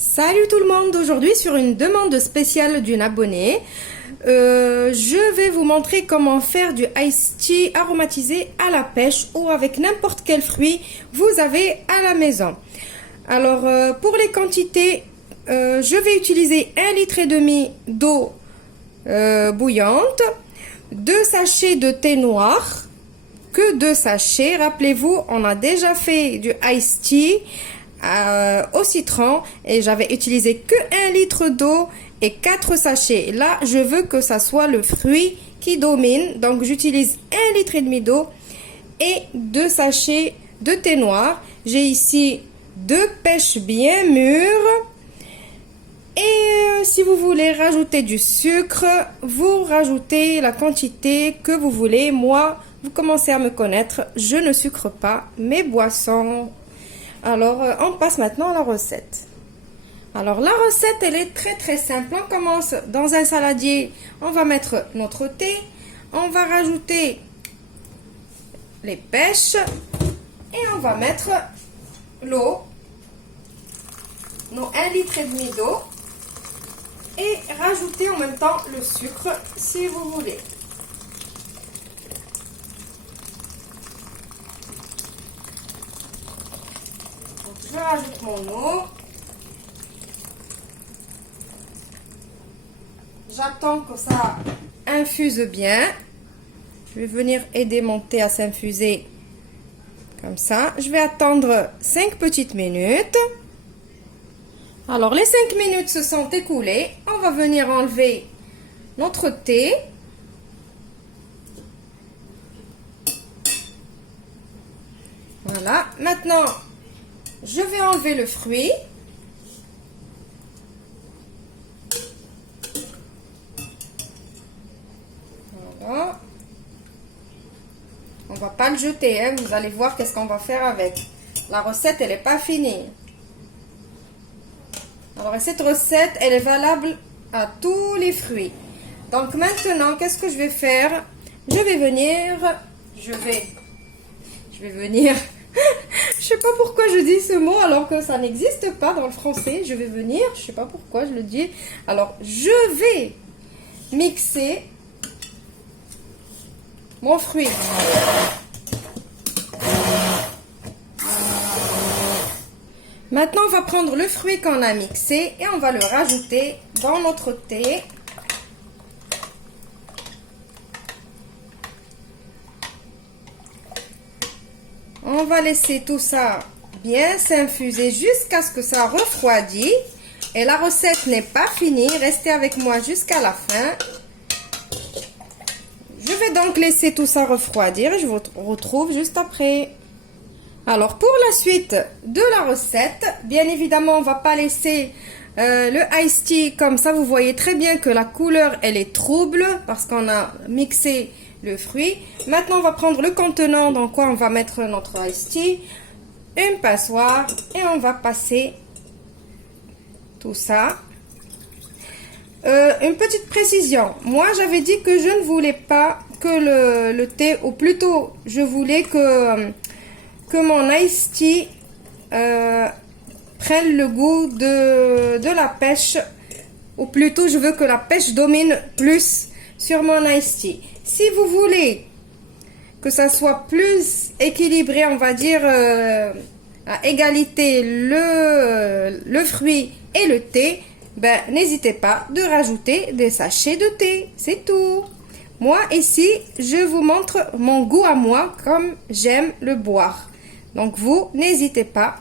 Salut tout le monde, aujourd'hui sur une demande spéciale d'une abonnée, je vais vous montrer comment faire du iced tea aromatisé à la pêche ou avec n'importe quel fruit vous avez à la maison. Alors pour les quantités, je vais utiliser 1,5 litre d'eau bouillante, 2 sachets de thé noir, que 2 sachets, rappelez-vous on a déjà fait du iced tea au citron et j'avais utilisé que 1 litre d'eau et 4 sachets. Là je veux que ça soit le fruit qui domine, donc j'utilise 1,5 litre d'eau et 2 sachets de thé noir. J'ai ici 2 pêches bien mûres et si vous voulez rajouter du sucre, vous rajoutez la quantité que vous voulez. Moi, vous commencez à me connaître, je ne sucre pas mes boissons. Alors, on passe maintenant à la recette. Alors, la recette, elle est très simple. On commence dans un saladier, on va mettre notre thé, on va rajouter les pêches et on va mettre l'eau, nos 1,5 litre d'eau et rajouter en même temps le sucre si vous voulez. Je rajoute mon eau. J'attends que ça infuse bien. Je vais venir aider mon thé à s'infuser comme ça. Je vais attendre 5 petites minutes. Alors les 5 minutes se sont écoulées. On va venir enlever notre thé. Voilà. Maintenant, je vais enlever le fruit. Voilà. On va pas le jeter, hein. Vous allez voir qu'est-ce qu'on va faire avec. La recette, elle n'est pas finie. Alors, cette recette, elle est valable à tous les fruits. Donc, maintenant, qu'est-ce que je vais faire? Je vais venir... Je sais pas pourquoi je dis ce mot alors que ça n'existe pas dans le français. Je vais venir, je sais pas pourquoi je le dis. Alors, je vais mixer mon fruit. Maintenant, on va prendre le fruit qu'on a mixé et on va le rajouter dans notre thé. On va laisser tout ça bien s'infuser jusqu'à ce que ça refroidisse. Et la recette n'est pas finie. Restez avec moi jusqu'à la fin. Je vais donc laisser tout ça refroidir et je vous retrouve juste après. Alors pour la suite de la recette, bien évidemment on ne va pas laisser le iced tea comme ça. Vous voyez très bien que la couleur elle est trouble parce qu'on a mixé le fruit. Maintenant on va prendre le contenant dans quoi on va mettre notre iced tea, une passoire et on va passer tout ça. Une petite précision, moi j'avais dit que je ne voulais pas que le thé, ou plutôt je voulais que mon iced tea prenne le goût de la pêche, ou plutôt je veux que la pêche domine plus sur mon iced tea. Si vous voulez que ça soit plus équilibré, on va dire à égalité le fruit et le thé, ben n'hésitez pas de rajouter des sachets de thé, c'est tout. Moi ici, je vous montre mon goût à moi comme j'aime le boire. Donc vous, n'hésitez pas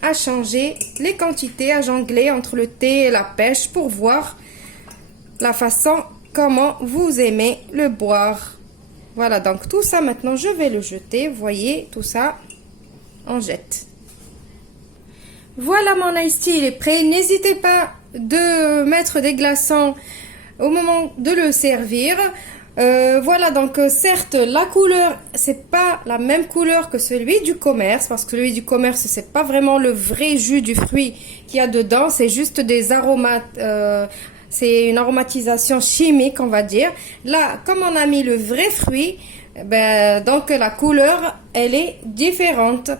à changer les quantités, à jongler entre le thé et la pêche pour voir la façon comment vous aimez le boire. Voilà, donc tout ça maintenant je vais le jeter. Vous voyez, tout ça, on jette. Voilà, mon iced tea, il est prêt. N'hésitez pas de mettre des glaçons au moment de le servir. Voilà, donc certes la couleur c'est pas la même couleur que celui du commerce, parce que celui du commerce c'est pas vraiment le vrai jus du fruit qu'il y a dedans, c'est juste des aromates, c'est une aromatisation chimique on va dire. Là comme on a mis le vrai fruit, ben, donc la couleur elle est différente.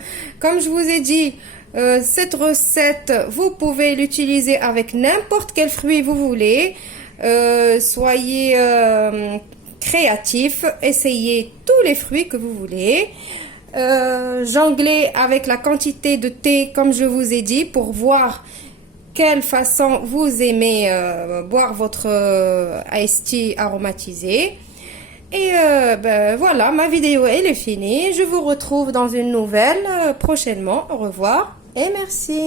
Comme je vous ai dit, Cette recette, vous pouvez l'utiliser avec n'importe quel fruit vous voulez. Soyez créatif, essayez tous les fruits que vous voulez. Jonglez avec la quantité de thé comme je vous ai dit pour voir quelle façon vous aimez boire votre iced tea aromatisé. Et ben, voilà, ma vidéo elle est finie. Je vous retrouve dans une nouvelle prochainement. Au revoir et merci.